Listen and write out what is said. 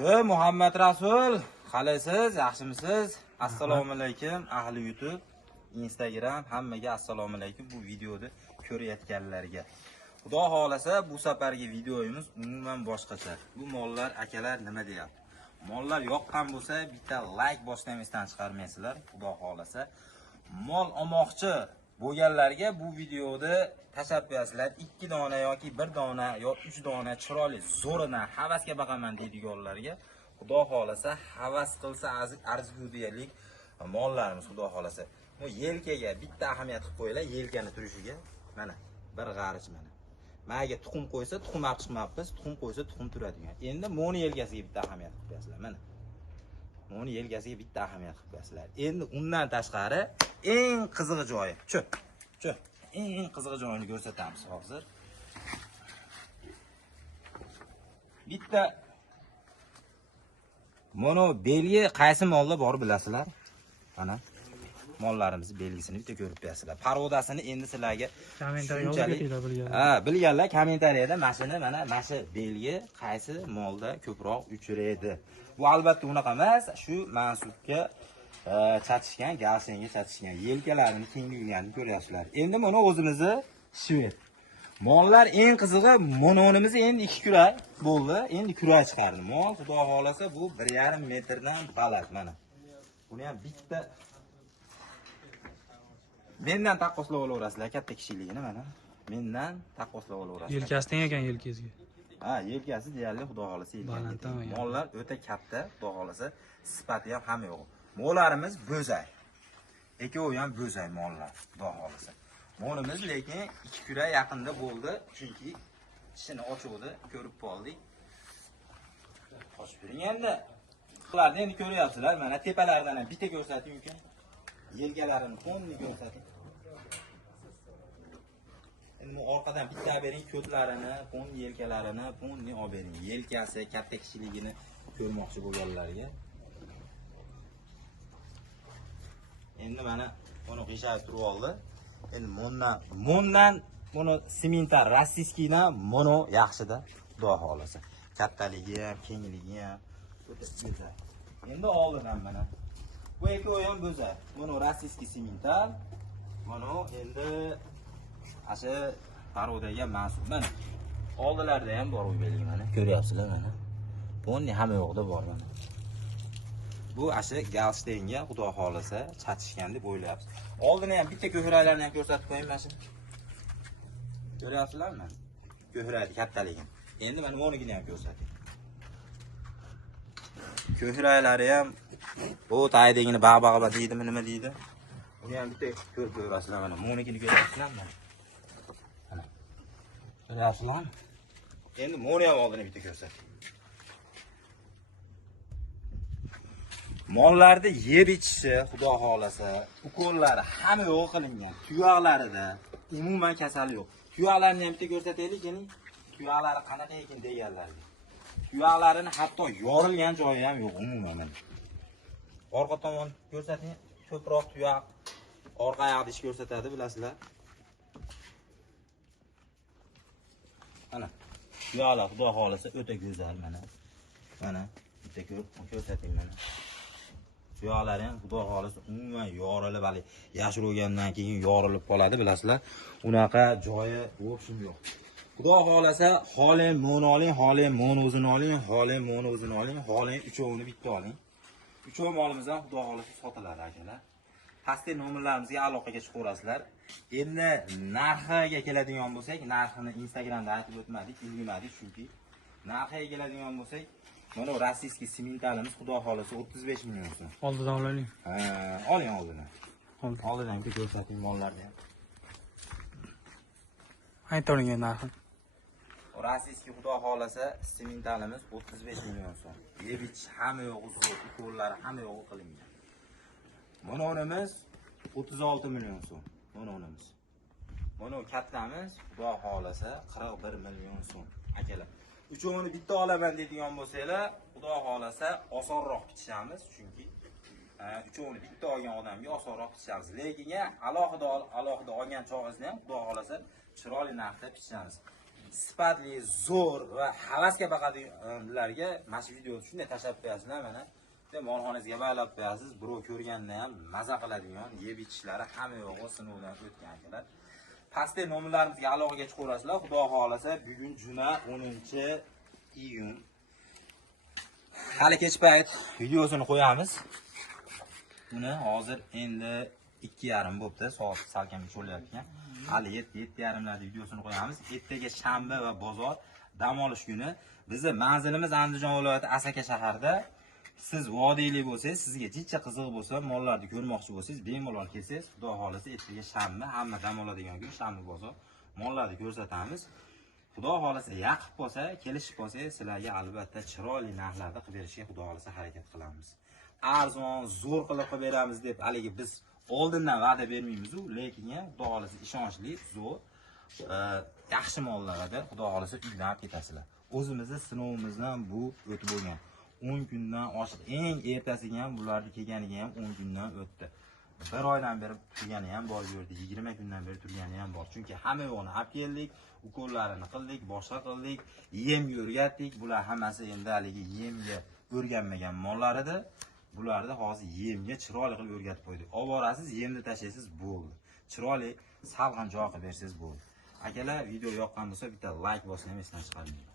Muhammad Rasul, qalaysiz? Yaxshimisiz? Assalomu alaykum ahli YouTube, Instagram, hammaga assalomu alaykum. Bu videoni ko'rayotganlarga. Xudo xolasa bu safargi videoyimiz umuman boshqacha. Bu mollar akalar nima deyapti? Mollar yoqqan bo'lsa, bitta like boshlamasdan chiqarmaysizlar. Xudo xolasa mol olmoqchi bo'lganlarga bu videoda tashabbuslar 2 dona yoki 1 dona yo 3 dona chiroyli zo'rina havasga baqaman deydiganlarga xudo xolasa havas qilsa arzigulik mollarimiz xudo xolasa. Bu yelkaga bitta ahamiyat qilib qo'yinglar, yelkani turishiga. Mana bir g'arich mana. Maga tuxum qo'ysa tuxum olib chiqmabmiz, tuxum qo'ysa tuxum turadigan. Endi moni yelkasiga bitta ahamiyat qilib qo'yasizlar mana. Moni yelkasiga bitta ahamiyat qilib qo'yasizlar. Endi undan tashqari eng qizig'i joyi. Chu. Eng qizig'i joyini ko'rsatamiz hozir. Bitta mono belgi qaysi molda bor bilasizlar? Mana mollarimiz belgisini bitta ko'rib berasizlar. Parodasini endi sizlarga bilganlar kommentariyada mana shu belgi qaysi molda ko'proq uchraydi. Bu albatta unaqa emas, shu mansubga chatishgan, galsenga chatishgan yelkalarini kengligini ko'ryapsizlar. Endi mana o'zimizni shved. Mollar eng qizig'i mononimiz endi 2 kurak bo'ldi. Endi kurak chiqardi. Mol xudo xolasa bu 1,5 metrdan baland mana. Buni ham bitta mendan taqqoslab olaverasizlar, katta kishiligini mana. Mendan taqqoslab olaverasizlar. Yelkasidan ekan yelkasiga. Ha, yelkasi deyarli xudo xolasa yelkasi. Mollar o'ta katta, xudo xolasa sifati ham hamma yo'q. Mollarimiz bo'zay. Ekovi ham bo'zay mollar, xudo xolasa. Molimiz lekin 2 kurak yaqinda bo'ldi, chunki tishini ochuvdi, ko'rib qoldik. Qochib turing endi. Ularni endi ko'ryapsizlar, mana tepalaridan ham bitta ko'rsating mumkin. Yelkalarini qo'nni ko'rsating. Endi bu orqadan bitta bering, ko'tlarini, qo'n yelkalarini, qo'nni olib bering. Yelkasi katta kishiligini ko'rmoqchi bo'lganlarga. Endi mana buni g'ishayib turib oldi. Endi mondan buni sementar rossiyskidan mono yaxshida, xudo xolasa. Kattaligi ham, kengligi ham o'ta go'zal. Endi oldidan mana bu ekovi ham go'zal. Buni rossiyskiy sementar. Buni endi asha parodaga mansub. Mana oldilarda ham bor belgi mana. Ko'ryapsizlar mana. Buni hamma yoqda bor mana. Bu asha Galstenga xudo xolasa chatishgan deb o'ylayapsiz. Oldini ham bitta ko'hralarni ham ko'rsatib qo'ying mana. Ko'ryapsizlarmi? Ko'hraydi kattaligini. Endi mana bunigini ham ko'rsating. Ko'hraylari ham bu taydegini bag'bag'a deydimi, nima deydi? Uni ham bitta ko'rib ko'rasizlar mana. Bunigini ko'ryapsizlarmi? Mana. Ko'ryapsizlarmi? Endi buni ham oldini bitta ko'rsating. Mollarda yer ichishi, xudo xolasa, ukollari hamma yo'q qilingan. Tuyoqlarida umuman kasal yo'q. Tuyoqlarni ham bitta ko'rsataylik, keling. Tuyoqlari qanaqa ekan deganlarga. Tuyoqlarini hatto yorilgan joyi ham yo'q umuman. Orqa tomon ko'rsating, ko'proq tuyoq orqa oyoqni ish ko'rsatadi, bilasizlar. Mana tuyoqlar xudo xolasa o'ta go'zal mana. Mana bitta ko'rsating mana. Tuyoqlari ham xudo xolasa umuman yorilib, hali yashirgandan keyin yorilib qoladi, bilasizlar. Unaqa joyi o'pshim yo'q. Xudo xolasa xoling mono oling, xoling mono o'zini oling, xoling mono o'zini oling, xoling uchovini bitta oling. Uchov molimiz ham xudo xolasa sotiladi akalar. Pastki nomerlarimizga aloqaga chiqaverasizlar. Endi narxiga keladigan bo'lsak, narxini Instagramda aytib o'tmadik, ulgurmadik, chunki narxiga keladigan bo'lsak, mana rossiyskiy sementalimiz xudo xolasa 35 million so'm. Oldidan olaylik. Oling oldidan. Oldidan bitta ko'rsating mollarni ham. Aytolingan narxi. Rossiyskiy xudo xolasa sementalimiz 35 million so'm. Yevich hamma yo'q zo'r, ukollari hamma yo'q qilingan. Mononimiz 36 million so'm. Mononimiz. Mono kattamiz xudo xolasa 41 million so'm. Akalar, uchovini bitta olaman deydigan bo'lsanglar, xudo xolasa osonroq bitishamiz, chunki uchovini bitta olgan odamga osonroq bitishamiz. Lekin alohida olgan chog'ingizni ham xudo xolasa chiroyli narxda bitishamiz. sifatli, zo'r va havasga boqadiganlarga mana shu videoni shunday tashlab qo'yasizlar mana. Molxonangizga baylab qo'yasiz. Birov ko'rganda ham maza qiladigan, yeb ichishlari hamma yo'g'i sinovdan o'tgan akalar. Pastda nomerlarimizga aloqaga chiqaverasizlar. Xudo xolasa, bugun juma 10-iyun. Hali kech payt videosini qo'yamiz. Buni hozir endi 2:30 bo'pti, soat salkam cho'lyapti. Hali 7:30larda videosini qo'yamiz. Ertaga shanba va bozor dam olish kuni. Bizning manzilimiz Andijon viloyati Asaka shahrida. Siz vodiylik bo'lsangiz, sizga jicha qiziq bo'lsa, mollarni ko'rmoqchi bo'lsangiz, bemalol kelsangiz, xudo xolasa ertaga shanba, hamma dam oladigan kun shanba bozor mollarni ko'rsatamiz. Xudo xolasa yaqib bo'lsa, kelishib bo'lsangiz, sizlarga albatta chiroyli narxlarda qilib berishga xudo xolasa harakat qilamiz. Arzon, zo'r qilib beramiz deb haligi biz oldindan va'da bermaymiz-ku, lekin xudo xolasa ishonchli, zo'r, yaxshi mollarda xudo xolasa uylanib ketasizlar. O'zimizning sinovimizdan bu o'tib bo'lgan. 10 kundan oshiq, eng ertasiga ham bularni kelganiga ham 10 kundan o'tdi. 1 oydan beri turgani ham bor bu yerda, 20 kundan beri turgani ham bor. Chunki hamma yo'g'ini olib keldik, ukollarini qildik, boshqa qildik, yemga o'rgatdik. Bular hammasi endi haligi yemga o'rganmagan mollar edi. Bularni hozir yemga chiroyli qilib o'rgatib qo'ydik. Olib borasiz, yemni tashlaysiz, bo'ldi. Chiroyli salqin joy qilib bersangiz bo'ldi. Akalar, video yoqqan bo'lsa bitta like bosishni esdan chiqarmang.